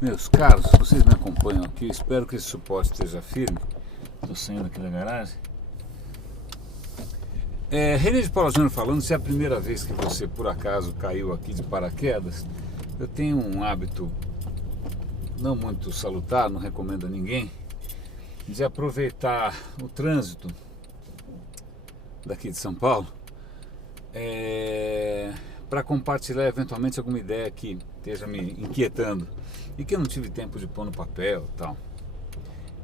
Meus caros, vocês me acompanham aqui, espero que esse suporte esteja firme. Estou saindo aqui da garagem. René de Paula Júnior falando. Se é a primeira vez que você por acaso caiu aqui de paraquedas, eu tenho um hábito não muito salutar, não recomendo a ninguém, de aproveitar o trânsito daqui de São Paulo para compartilhar eventualmente alguma ideia que esteja me inquietando e que eu não tive tempo de pôr no papel e tal.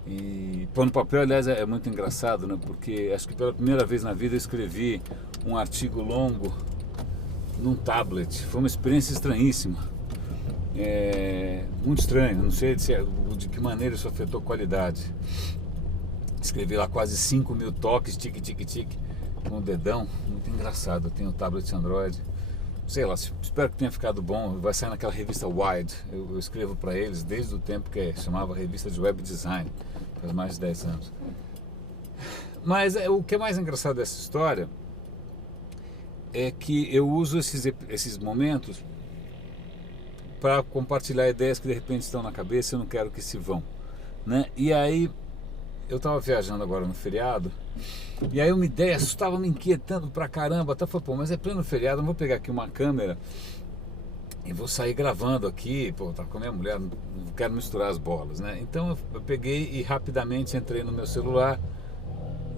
E pôr no papel, aliás, é muito engraçado, né? Porque acho que pela primeira vez na vida eu escrevi um artigo longo num tablet. Foi uma experiência estranhíssima, muito estranho. Não sei de que maneira isso afetou a qualidade. Escrevi lá quase 5.000 toques, tique, tique, tique, com o dedão. Muito engraçado. Eu tenho um tablet Android. Sei lá, espero que tenha ficado bom. Vai sair naquela revista Wired. Eu escrevo para eles desde o tempo que chamava Revista de Web Design, faz mais de 10 anos. Mas o que é mais engraçado dessa história é que eu uso esses momentos para compartilhar ideias que de repente estão na cabeça e eu não quero que se vão, né? E aí eu estava viajando agora no feriado, e aí uma ideia estava me inquietando pra caramba. Até falei, pô, mas é pleno feriado, eu vou pegar aqui uma câmera e vou sair gravando aqui. Pô, tá com a minha mulher, não quero misturar as bolas, né? Então eu peguei e rapidamente entrei no meu celular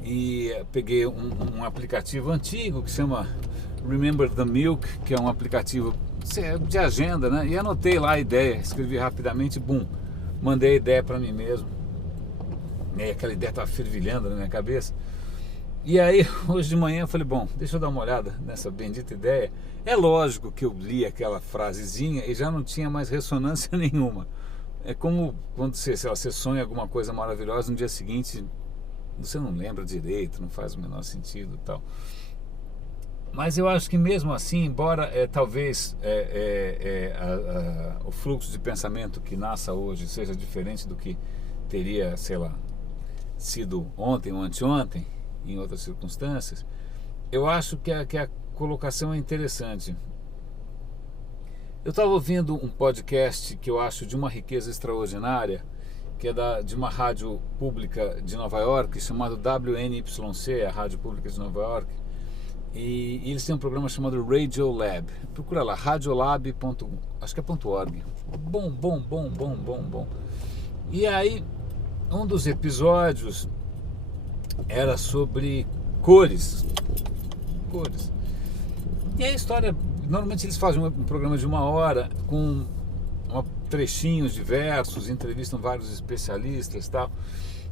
e peguei um aplicativo antigo que se chama Remember the Milk, que é um aplicativo de agenda, né? E anotei lá a ideia, escrevi rapidamente, bum, mandei a ideia para mim mesmo. E aquela ideia estava fervilhando na minha cabeça. E aí, hoje de manhã, eu falei, bom, deixa eu dar uma olhada nessa bendita ideia. É lógico que eu li aquela frasezinha e já não tinha mais ressonância nenhuma. É como quando você, sei lá, você sonha alguma coisa maravilhosa, no dia seguinte você não lembra direito, não faz o menor sentido e tal. Mas eu acho que mesmo assim, embora talvez o fluxo de pensamento que nasça hoje seja diferente do que teria, sei lá, sido ontem ou anteontem, em outras circunstâncias, eu acho que a colocação é interessante. Eu estava ouvindo um podcast que eu acho de uma riqueza extraordinária, que é de uma rádio pública de Nova York, chamado WNYC, a Rádio Pública de Nova York, e eles têm um programa chamado Radiolab. Procura lá, radiolab. Acho que é .org. Bom. E aí, um dos episódios era sobre cores. E a história, normalmente eles fazem um programa de 1 hora com trechinhos diversos, entrevistam vários especialistas e tal.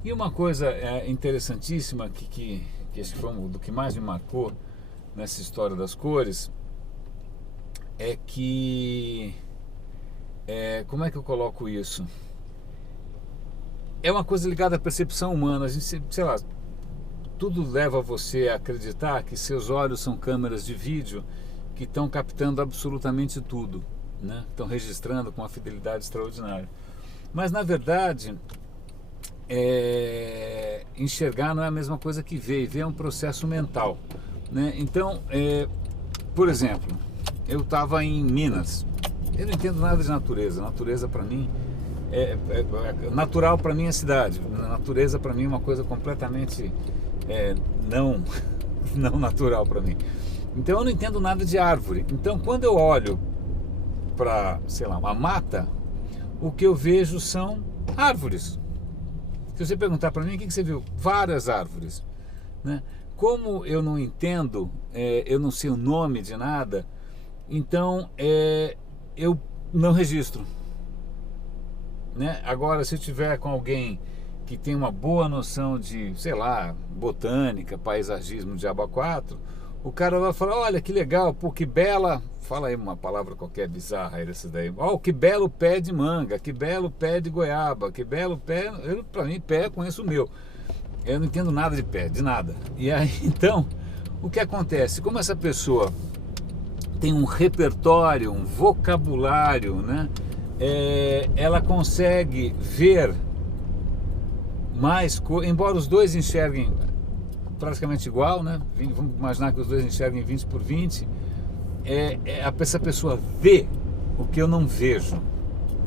E uma coisa interessantíssima que esse foi do que mais me marcou nessa história das cores é que como é que eu coloco isso? É uma coisa ligada à percepção humana. A gente, sei lá, tudo leva você a acreditar que seus olhos são câmeras de vídeo que estão captando absolutamente tudo, né? Estão registrando com uma fidelidade extraordinária. Mas na verdade, enxergar não é a mesma coisa que ver. E ver é um processo mental, né? Então, por exemplo, eu estava em Minas. Eu não entendo nada de natureza. Natureza para mim natural, para mim é cidade. Natureza para mim é uma coisa completamente não natural para mim. Então eu não entendo nada de árvore. Então quando eu olho para, sei lá, uma mata, o que eu vejo são árvores. Se você perguntar para mim, o que você viu? Várias árvores, né? Como eu não entendo, eu não sei o nome de nada, então eu não registro, né? Agora, se eu tiver com alguém que tem uma boa noção de, sei lá, botânica, paisagismo, diabo a quatro, o cara vai falar, olha que legal, pô, que bela, fala aí uma palavra qualquer bizarra aí dessa daí, ó, que belo pé de manga, que belo pé de goiaba, que belo pé, pra mim pé eu conheço o meu, eu não entendo nada de pé, de nada. E aí então, o que acontece? Como essa pessoa tem um repertório, um vocabulário, né? Ela consegue ver mais coisas, embora os dois enxerguem praticamente igual, né? Vamos imaginar que os dois enxerguem 20 por 20, essa pessoa vê o que eu não vejo,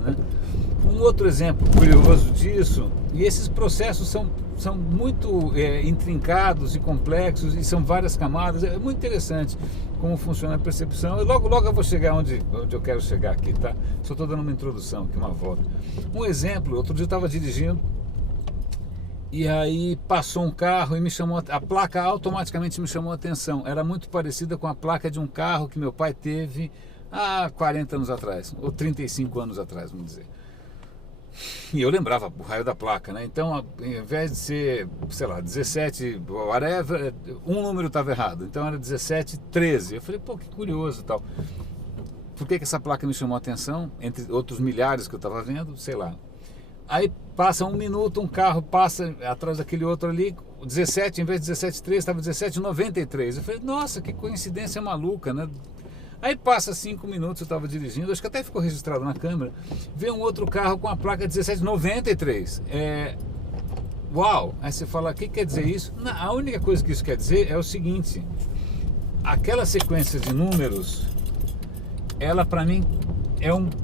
né? Um outro exemplo curioso disso, e esses processos são muito intrincados e complexos, e são várias camadas, é muito interessante como funciona a percepção, e logo eu vou chegar onde eu quero chegar aqui, tá? Só estou dando uma introdução aqui, uma volta. Um exemplo, outro dia eu estava dirigindo, e aí passou um carro e me chamou, a placa automaticamente me chamou a atenção, era muito parecida com a placa de um carro que meu pai teve há 40 anos atrás, ou 35 anos atrás, vamos dizer. E eu lembrava o raio da placa, né? Então, ao invés de ser, sei lá, 17, whatever, um número estava errado. Então era 1713. Eu falei, pô, que curioso e tal. Por que essa placa me chamou a atenção? Entre outros milhares que eu estava vendo, sei lá. Aí passa um minuto, um carro passa atrás daquele outro ali, 17, em vez de 1713, estava 1793. Eu falei, nossa, que coincidência maluca, né? Aí passa 5 minutos, eu estava dirigindo, acho que até ficou registrado na câmera, vem um outro carro com a placa 1793. Uau! Aí você fala, o que quer dizer isso? Não, a única coisa que isso quer dizer é o seguinte, aquela sequência de números, ela para mim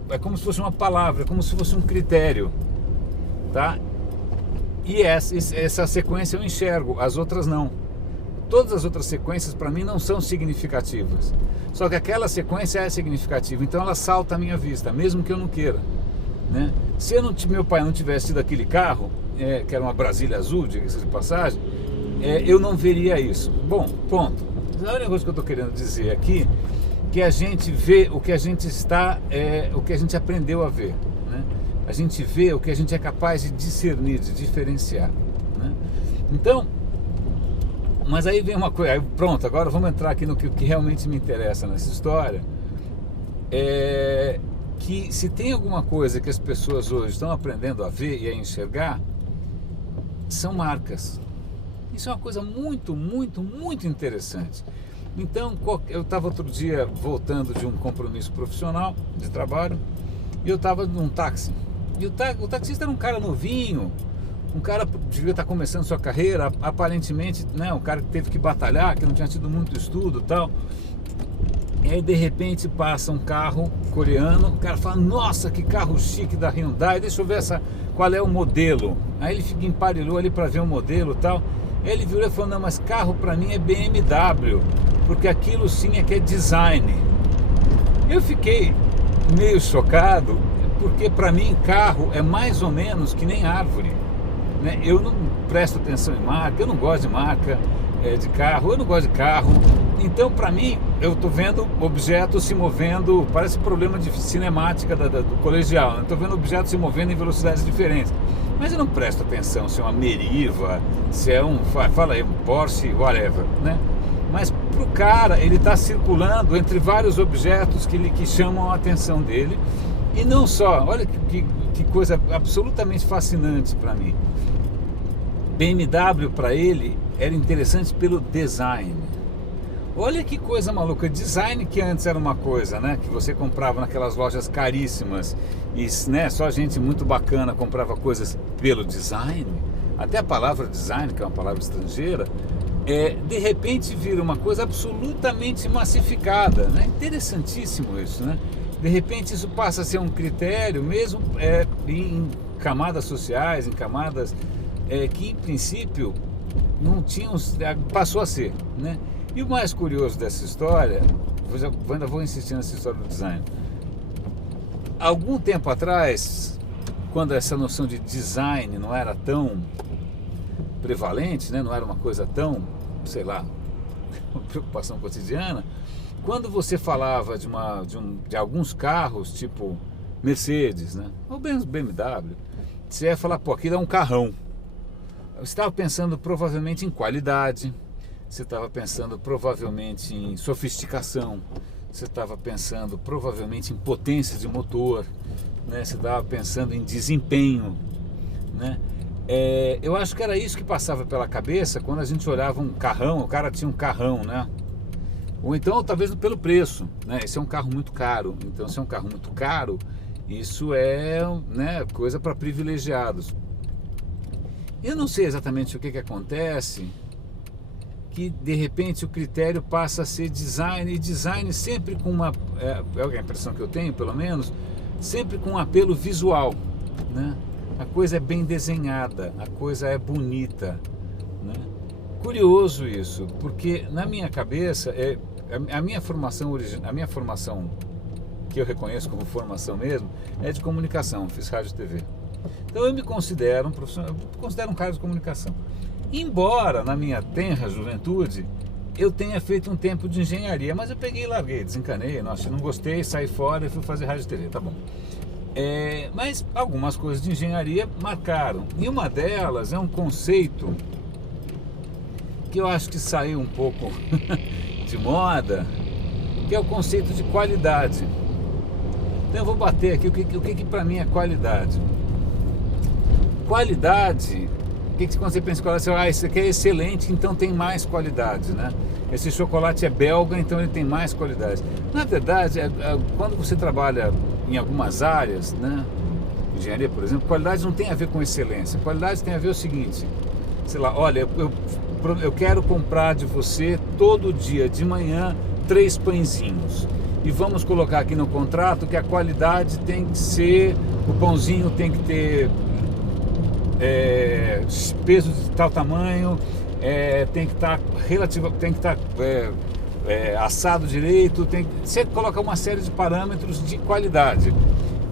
é como se fosse uma palavra, como se fosse um critério, tá? E essa sequência eu enxergo, as outras não. Todas as outras sequências para mim não são significativas. Só que aquela sequência é significativa, então ela salta à minha vista, mesmo que eu não queira, né? Se meu pai não tivesse tido aquele carro, que era uma Brasília azul, diga-se de passagem, eu não veria isso. Bom, ponto. A única coisa que eu estou querendo dizer aqui, que a gente vê o que a gente o que a gente aprendeu a ver, né? A gente vê o que a gente é capaz de discernir, de diferenciar, né? Então, mas aí vem uma coisa, pronto, agora vamos entrar aqui no que realmente me interessa nessa história, que se tem alguma coisa que as pessoas hoje estão aprendendo a ver e a enxergar, são marcas. Isso é uma coisa muito, muito, muito interessante. Então, eu estava outro dia voltando de um compromisso profissional de trabalho, e eu estava num táxi, e o taxista era um cara novinho, um cara devia estar começando sua carreira, aparentemente, né, um cara que teve que batalhar, que não tinha tido muito estudo e tal. E aí de repente passa um carro coreano, o cara fala, nossa, que carro chique da Hyundai, deixa eu ver qual é o modelo. Aí ele fica emparelhou ali para ver o modelo e tal. Aí ele virou e falou, não, mas carro para mim é BMW, porque aquilo sim é que é design. Eu fiquei meio chocado, porque para mim carro é mais ou menos que nem árvore. Eu não presto atenção em marca, eu não gosto de marca de carro, eu não gosto de carro. Então, para mim, eu estou vendo objetos se movendo, parece problema de cinemática do colegial. Estou vendo objetos se movendo em velocidades diferentes. Mas eu não presto atenção se é uma Meriva, se é fala aí, um Porsche, whatever, né? Mas para o cara, ele está circulando entre vários objetos que chamam a atenção dele. E não só, olha que coisa absolutamente fascinante para mim. BMW para ele era interessante pelo design. Olha que coisa maluca, design que antes era uma coisa, né, que você comprava naquelas lojas caríssimas e, né, só gente muito bacana comprava coisas pelo design. Até a palavra design, que é uma palavra estrangeira, de repente vira uma coisa absolutamente massificada, né? Interessantíssimo isso, né? De repente isso passa a ser um critério mesmo em camadas sociais, em camadas que em princípio não tinham, passou a ser, né? E o mais curioso dessa história, ainda vou insistir nessa história do design. Algum tempo atrás, quando essa noção de design não era tão prevalente, né? Não era uma coisa tão, sei lá, uma preocupação cotidiana, quando você falava de alguns carros, tipo Mercedes, né? Ou BMW, você ia falar, pô, aquilo é um carrão. Você estava pensando provavelmente em qualidade, você estava pensando provavelmente em sofisticação, você estava pensando provavelmente em potência de motor, né? Você estava pensando em desempenho, né? Eu acho que era isso que passava pela cabeça quando a gente olhava um carrão, o cara tinha um carrão, né? Ou então talvez pelo preço, né? Esse é um carro muito caro, então se é um carro muito caro, isso é, né, coisa para privilegiados. Eu não sei exatamente o que acontece, que de repente o critério passa a ser design, e design sempre com é a impressão que eu tenho pelo menos, sempre com um apelo visual, né? A coisa é bem desenhada, a coisa é bonita, né? Curioso isso, porque na minha cabeça, a minha formação a minha formação, que eu reconheço como formação mesmo, é de comunicação, fiz rádio e TV. Então eu me considero um profissional, eu considero um cara de comunicação. Embora na minha tenra juventude eu tenha feito um tempo de engenharia, mas eu peguei e larguei, desencanei, nossa, não gostei, saí fora e fui fazer rádio e TV, tá bom. Mas algumas coisas de engenharia marcaram. E uma delas é um conceito que eu acho que saiu um pouco de moda, que é o conceito de qualidade. Então eu vou bater aqui o que para mim é qualidade. Qualidade, quando você pensa em qualidade, isso aqui é excelente, então tem mais qualidade, né? Esse chocolate é belga, então ele tem mais qualidade. Na verdade, quando você trabalha em algumas áreas, né? Engenharia, por exemplo, qualidade não tem a ver com excelência. Qualidade tem a ver o seguinte, sei lá, olha, eu quero comprar de você todo dia de manhã 3 pãezinhos. E vamos colocar aqui no contrato que a qualidade tem que ser, o pãozinho tem que ter peso de tal tamanho, tem que estar assado direito, você coloca uma série de parâmetros de qualidade.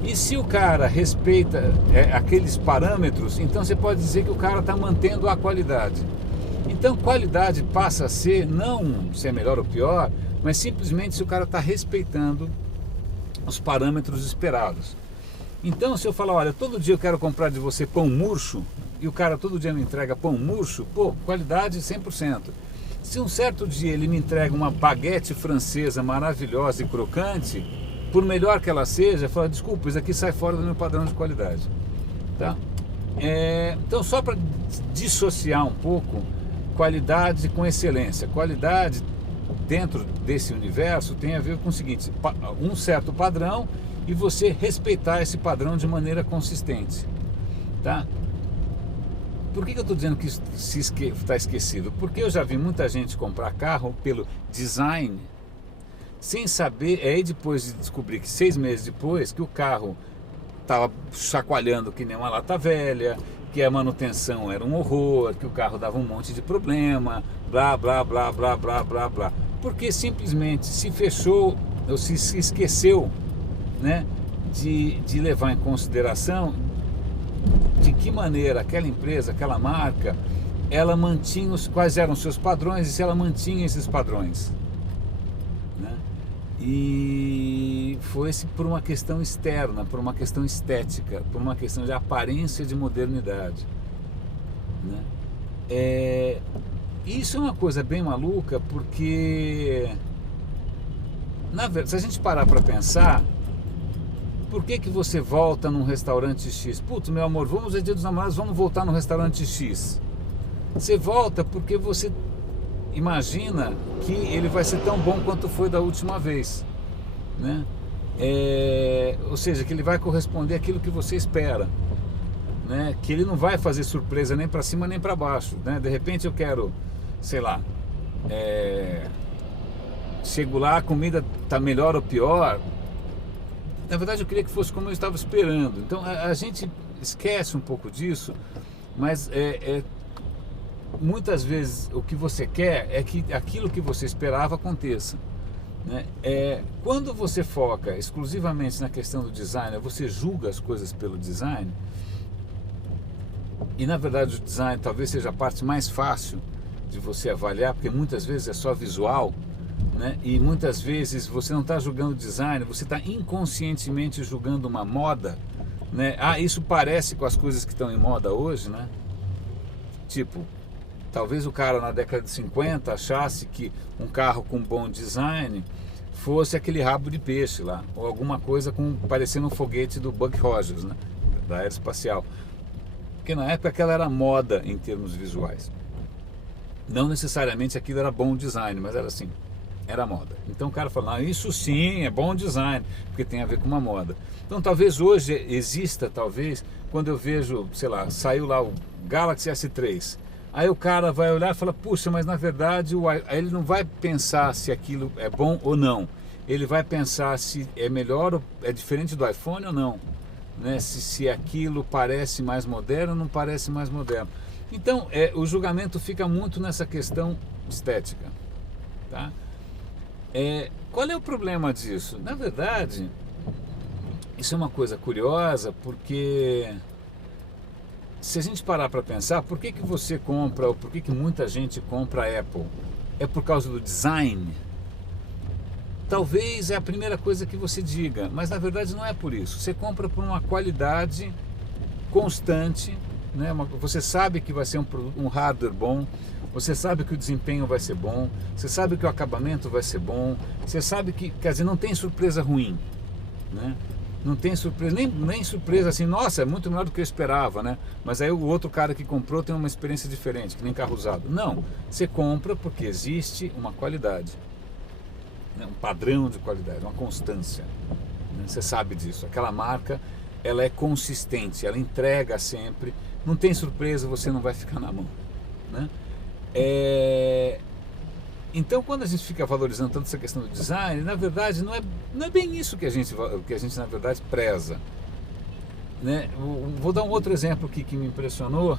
E se o cara respeita aqueles parâmetros, então você pode dizer que o cara está mantendo a qualidade. Então qualidade passa a ser, não se é melhor ou pior, mas simplesmente se o cara está respeitando os parâmetros esperados. Então se eu falar, olha, todo dia eu quero comprar de você pão murcho, e o cara todo dia me entrega pão murcho, pô, qualidade 100%. Se um certo dia ele me entrega uma baguete francesa maravilhosa e crocante, por melhor que ela seja, fala, desculpa, isso aqui sai fora do meu padrão de qualidade, tá? Então só para dissociar um pouco qualidade com excelência. Qualidade dentro desse universo tem a ver com o seguinte, um certo padrão e você respeitar esse padrão de maneira consistente, tá? Por que eu estou dizendo que isso está esquecido? Porque eu já vi muita gente comprar carro pelo design, sem saber, aí depois de descobrir que 6 meses depois, que o carro estava chacoalhando que nem uma lata velha, que a manutenção era um horror, que o carro dava um monte de problema, blá, blá, blá, blá, blá, blá, blá. Porque simplesmente se fechou, ou se esqueceu, né, de levar em consideração de que maneira aquela empresa, aquela marca, ela mantinha quais eram os seus padrões e se ela mantinha esses padrões, né? E foi-se por uma questão externa, por uma questão estética, por uma questão de aparência de modernidade, né? Isso é uma coisa bem maluca, porque na verdade, se a gente parar para pensar, por que você volta num restaurante X? Putz, meu amor, vamos é dia dos namorados, vamos voltar no restaurante X. Você volta porque você imagina que ele vai ser tão bom quanto foi da última vez, né? Ou seja, que ele vai corresponder àquilo que você espera, né? Que ele não vai fazer surpresa nem para cima nem para baixo, né? De repente eu quero, sei lá, chego lá, a comida tá melhor ou pior. Na verdade eu queria que fosse como eu estava esperando. Então a gente esquece um pouco disso, mas muitas vezes o que você quer é que aquilo que você esperava aconteça, né? Quando você foca exclusivamente na questão do design, você julga as coisas pelo design, e na verdade o design talvez seja a parte mais fácil de você avaliar, porque muitas vezes é só visual, né? E muitas vezes você não está julgando design, você está inconscientemente julgando uma moda, né? Isso parece com as coisas que estão em moda hoje, né? Tipo, talvez o cara na década de 50 achasse que um carro com bom design fosse aquele rabo de peixe lá, ou alguma coisa parecendo um foguete do Buck Rogers, né? Da aeroespacial, porque na época aquela era moda em termos visuais. Não necessariamente aquilo era bom design, mas era assim, era moda. Então o cara fala, isso sim é bom design, porque tem a ver com uma moda. Então talvez hoje exista, talvez, quando eu vejo, sei lá, saiu lá o Galaxy S3, aí o cara vai olhar e fala, puxa, mas na verdade aí ele não vai pensar se aquilo é bom ou não, ele vai pensar se é melhor, é diferente do iPhone ou não, né? Se aquilo parece mais moderno ou não parece mais moderno. Então, o julgamento fica muito nessa questão estética, tá? Qual é o problema disso? Na verdade, isso é uma coisa curiosa, porque se a gente parar para pensar, por que você compra, ou por que muita gente compra a Apple? É por causa do design? Talvez é a primeira coisa que você diga, mas na verdade não é por isso. Você compra por uma qualidade constante, né? Você sabe que vai ser um hardware bom, você sabe que o desempenho vai ser bom, você sabe que o acabamento vai ser bom, você sabe que, quer dizer, não tem surpresa ruim, né? Não tem surpresa, nem surpresa assim, nossa, é muito melhor do que eu esperava, né? Mas aí o outro cara que comprou tem uma experiência diferente, que nem carro usado. Não, você compra porque existe uma qualidade, né? Um padrão de qualidade, uma constância, né? Você sabe disso, aquela marca, ela é consistente, ela entrega sempre, não tem surpresa, você não vai ficar na mão, né? Então, quando a gente fica valorizando tanto essa questão do design, na verdade não é bem isso que a gente na verdade preza, né? Vou dar um outro exemplo aqui que me impressionou.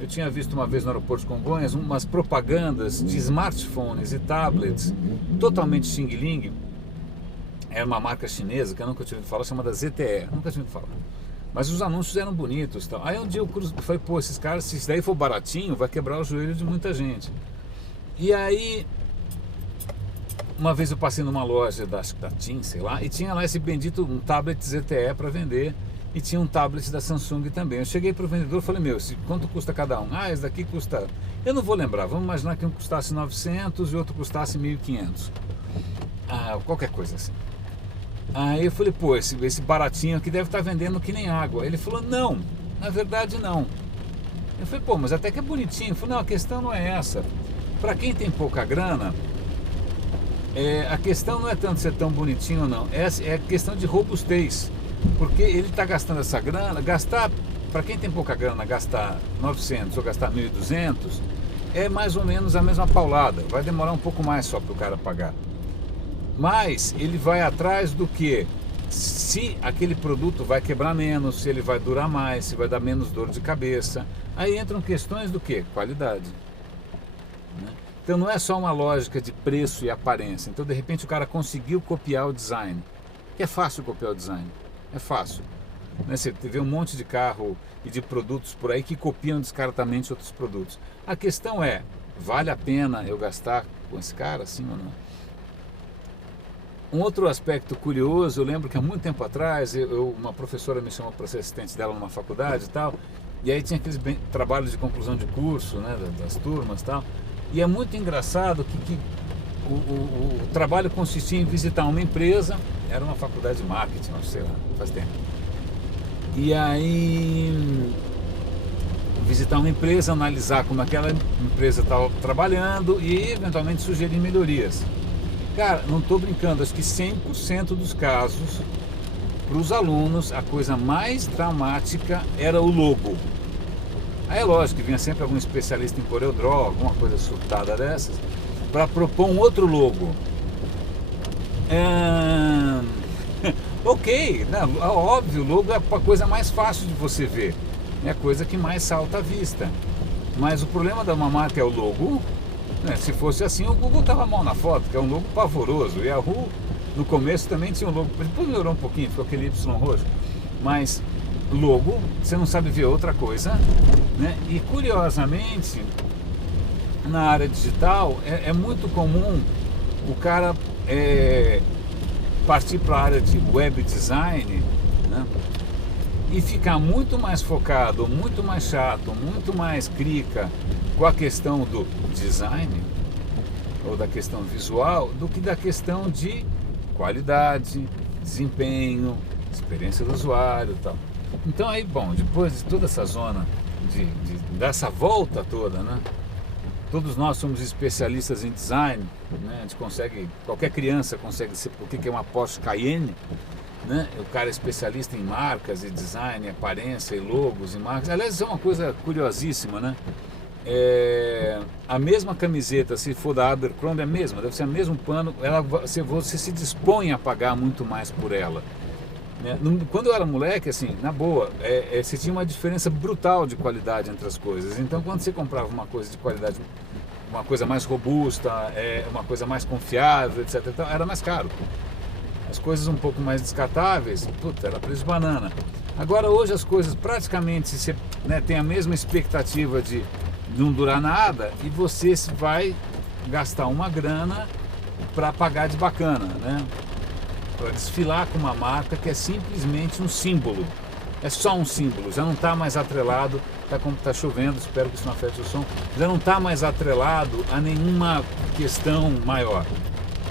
Eu tinha visto uma vez no aeroporto de Congonhas umas propagandas de smartphones e tablets totalmente xing-ling. Era uma marca chinesa que eu nunca tinha ouvido falar, chamada ZTE, nunca tinha ouvido falar. Mas os anúncios eram bonitos, tal. Aí um dia eu falei, pô, esses caras, se isso daí for baratinho, vai quebrar o joelho de muita gente. E aí, uma vez eu passei numa loja da TIM, sei lá, e tinha lá esse bendito, um tablet ZTE para vender, e tinha um tablet da Samsung também. Eu cheguei para o vendedor e falei, meu, quanto custa cada um? Ah, esse daqui custa, eu não vou lembrar, vamos imaginar que um custasse 900 e outro custasse 1.500. Qualquer coisa assim. Aí eu falei, pô, esse baratinho aqui deve estar vendendo que nem água. Ele falou, não, na verdade não. Eu falei, pô, mas até que é bonitinho. Ele falou, não, a questão não é essa. Para quem tem pouca grana, a questão não é tanto ser tão bonitinho ou não, é questão de robustez, porque ele está gastando essa grana, para quem tem pouca grana, gastar 900 ou gastar 1.200, é mais ou menos a mesma paulada, vai demorar um pouco mais só para o cara pagar, mas ele vai atrás do que? Se aquele produto vai quebrar menos, se ele vai durar mais, se vai dar menos dor de cabeça, aí entram questões do que? Qualidade. Então não é só uma lógica de preço e aparência. Então de repente o cara conseguiu copiar o design, que é fácil copiar o design, é fácil, né? Você vê um monte de carro e de produtos por aí que copiam descaradamente outros produtos. A questão é, vale a pena eu gastar com esse cara, sim ou não? Um outro aspecto curioso, eu lembro que há muito tempo atrás uma professora me chamou para ser assistente dela numa faculdade e tal, e aí tinha aqueles trabalhos de conclusão de curso, né, das turmas e tal. E é muito engraçado que o trabalho consistia em visitar uma empresa, era uma faculdade de marketing, não sei lá, faz tempo. E aí visitar uma empresa, analisar como aquela empresa estava trabalhando e eventualmente sugerir melhorias. Cara, não estou brincando, acho que 100% dos casos, para os alunos, a coisa mais dramática era o logo. Aí é lógico que vinha sempre algum especialista em CorelDRAW, alguma coisa surtada dessas, para propor um outro logo. Ok, né? Óbvio, o logo é a coisa mais fácil de você ver, é a coisa que mais salta à vista. Mas o problema de uma marca é o logo, né? Se fosse assim, o Google estava mal na foto, que é um logo pavoroso. O Yahoo, no começo, também tinha um logo, depois melhorou um pouquinho, ficou aquele Y roxo, mas logo, você não sabe ver outra coisa, né? E curiosamente, na área digital, é muito comum o cara partir para a área de web design, né? E ficar muito mais focado, muito mais chato, muito mais crica com a questão do design ou da questão visual do que da questão de qualidade, desempenho, experiência do usuário e tal. Então aí, bom, depois de toda essa zona, dessa volta toda, né? Todos nós somos especialistas em design, né? A gente consegue, qualquer criança consegue ser, o que é uma Porsche Cayenne, né? O cara é especialista em marcas e design, aparência e logos e marcas. Aliás, isso é uma coisa curiosíssima, né? A mesma camiseta, se for da Abercrombie, é a mesma, deve ser o mesmo pano, você se dispõe a pagar muito mais por ela. né? Quando eu era moleque, assim, na boa, você tinha uma diferença brutal de qualidade entre as coisas. Então, quando você comprava uma coisa de qualidade, uma coisa mais robusta, uma coisa mais confiável, etc., então, era mais caro. As coisas um pouco mais descartáveis, puta, era preço de banana. Agora, hoje, as coisas praticamente, você, né, tem a mesma expectativa de não durar nada e você vai gastar uma grana para pagar de bacana, né? Para desfilar com uma marca que é simplesmente um símbolo. É só um símbolo, já não está mais atrelado, tá chovendo, espero que isso não afete o som, já não está mais atrelado a nenhuma questão maior.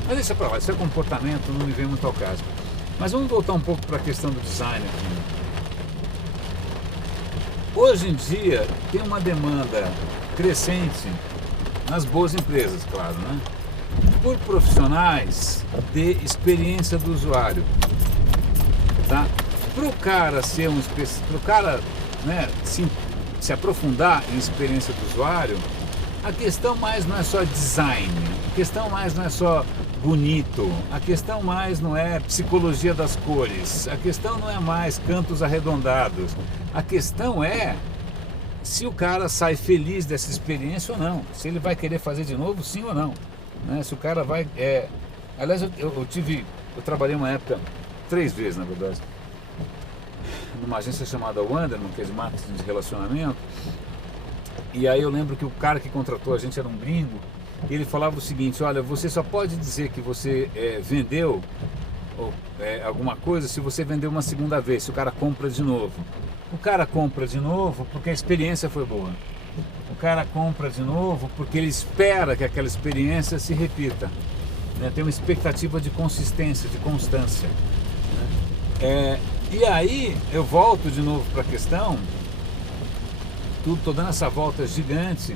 Mas deixa para lá, isso é comportamento, não me vem muito ao caso. Mas vamos voltar um pouco para a questão do design aqui. Hoje em dia tem uma demanda crescente nas boas empresas, claro, né? Por profissionais de experiência do usuário, tá? Para o cara ser pro cara, né, se aprofundar em experiência do usuário, a questão mais não é só design, a questão mais não é só bonito, a questão mais não é psicologia das cores, a questão não é mais cantos arredondados, a questão é se o cara sai feliz dessa experiência ou não, se ele vai querer fazer de novo, sim ou não, né? Se o cara vai... Aliás, eu trabalhei uma época, 3 vezes na verdade, numa agência chamada Wanderman, que é de marketing de relacionamento, e aí eu lembro que o cara que contratou a gente era um gringo, e ele falava o seguinte: olha, você só pode dizer que você vendeu alguma coisa se você vendeu uma segunda vez, se o cara compra de novo. O cara compra de novo porque a experiência foi boa. O cara compra de novo porque ele espera que aquela experiência se repita, né? Tem uma expectativa de consistência, de constância, né? E aí eu volto de novo para a questão, estou dando essa volta gigante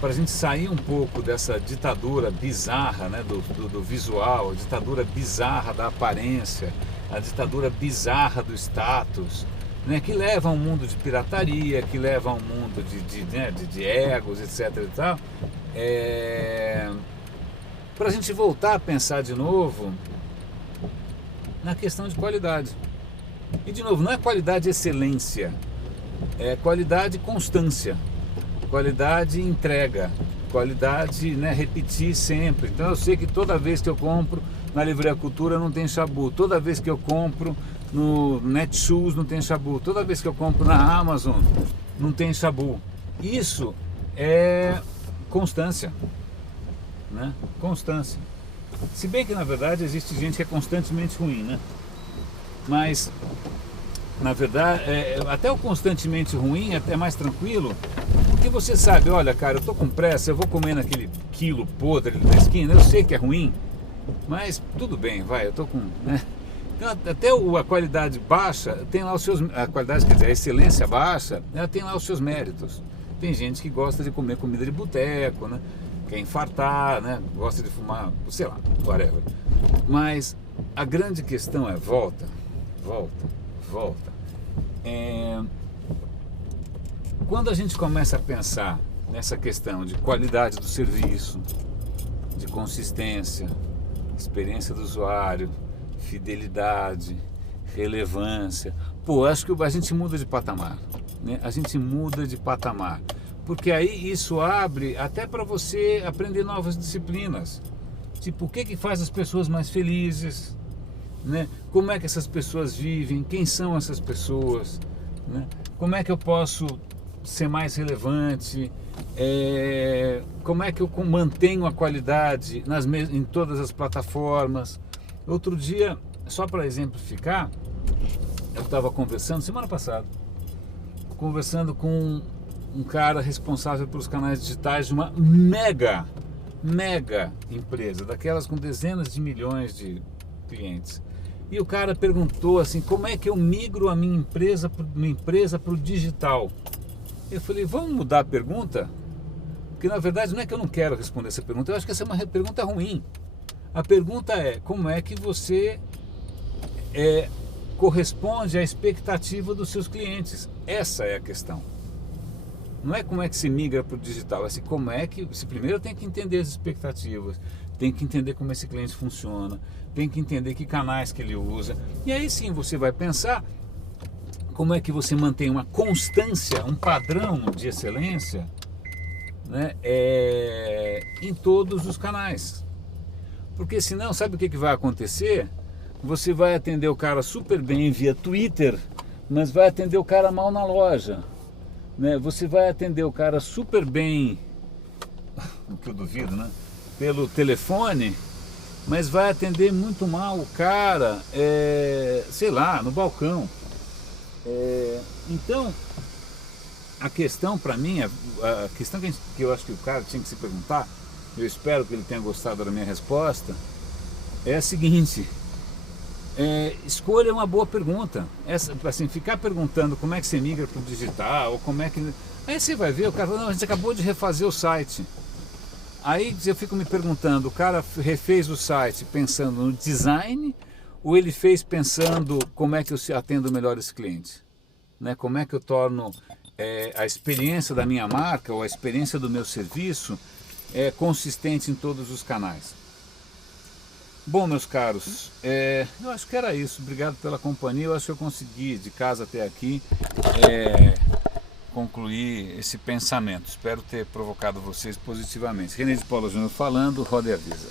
para a gente sair um pouco dessa ditadura bizarra, né, do visual, a ditadura bizarra da aparência, a ditadura bizarra do status, né, que leva a um mundo de pirataria, que leva a um mundo de egos, etc. e tal, para a gente voltar a pensar de novo na questão de qualidade. E de novo, não é qualidade e excelência, é qualidade e constância, qualidade e entrega, qualidade, né, repetir sempre. Então eu sei que toda vez que eu compro na Livraria Cultura não tem Shabu, toda vez que eu compro no Netshoes não tem Shabu, toda vez que eu compro na Amazon não tem Shabu. Isso é constância, né? Constância. Se bem que na verdade existe gente que é constantemente ruim, né? Mas na verdade até o constantemente ruim é até mais tranquilo, porque você sabe, olha cara, eu tô com pressa, eu vou comer naquele quilo podre da esquina, eu sei que é ruim, mas tudo bem, vai, eu tô com, né? Então, até a qualidade baixa tem lá os seus, a qualidade, quer dizer, a excelência baixa, ela tem lá os seus méritos. Tem gente que gosta de comer comida de boteco, né? Quer infartar, né? Gosta de fumar, sei lá, whatever. Mas a grande questão é volta. Quando a gente começa a pensar nessa questão de qualidade do serviço, de consistência, experiência do usuário, fidelidade, relevância, acho que a gente muda de patamar, né? A gente muda de patamar, porque aí isso abre até para você aprender novas disciplinas, tipo o que faz as pessoas mais felizes, né? Como é que essas pessoas vivem, quem são essas pessoas, né? Como é que eu posso ser mais relevante, como é que eu mantenho a qualidade em todas as plataformas. Outro dia, só para exemplificar, eu estava conversando, semana passada, conversando com um cara responsável pelos canais digitais de uma mega empresa, daquelas com dezenas de milhões de clientes. E o cara perguntou assim, como é que eu migro a minha empresa para o digital? Eu falei, vamos mudar a pergunta? Porque na verdade não é que eu não quero responder essa pergunta, eu acho que essa é uma pergunta ruim. A pergunta é, como é que você corresponde à expectativa dos seus clientes? Essa é a questão. Não é como é que se migra para o digital, é assim, como é que... Primeiro tem que entender as expectativas, tem que entender como esse cliente funciona, tem que entender que canais que ele usa. E aí sim você vai pensar como é que você mantém uma constância, um padrão de excelência, né, em todos os canais. Porque senão, sabe o que vai acontecer? Você vai atender o cara super bem via Twitter, mas vai atender o cara mal na loja, né? Você vai atender o cara super bem, o que eu duvido, né? Pelo telefone, mas vai atender muito mal o cara, sei lá, no balcão. Então, a questão para mim, a questão que eu acho que o cara tinha que se perguntar, eu espero que ele tenha gostado da minha resposta, é a seguinte: escolha uma boa pergunta. Assim, ficar perguntando como é que você migra para o digital, ou como é que... Aí você vai ver, o cara fala, não, a gente acabou de refazer o site. Aí eu fico me perguntando, o cara refez o site pensando no design, ou ele fez pensando como é que eu atendo melhor esse cliente? Né? Como é que eu torno a experiência da minha marca, ou a experiência do meu serviço, consistente em todos os canais? Bom, meus caros, eu acho que era isso. Obrigado pela companhia. Eu acho que eu consegui, de casa até aqui, concluir esse pensamento. Espero ter provocado vocês positivamente. René de Paula Júnior falando, roda e avisa.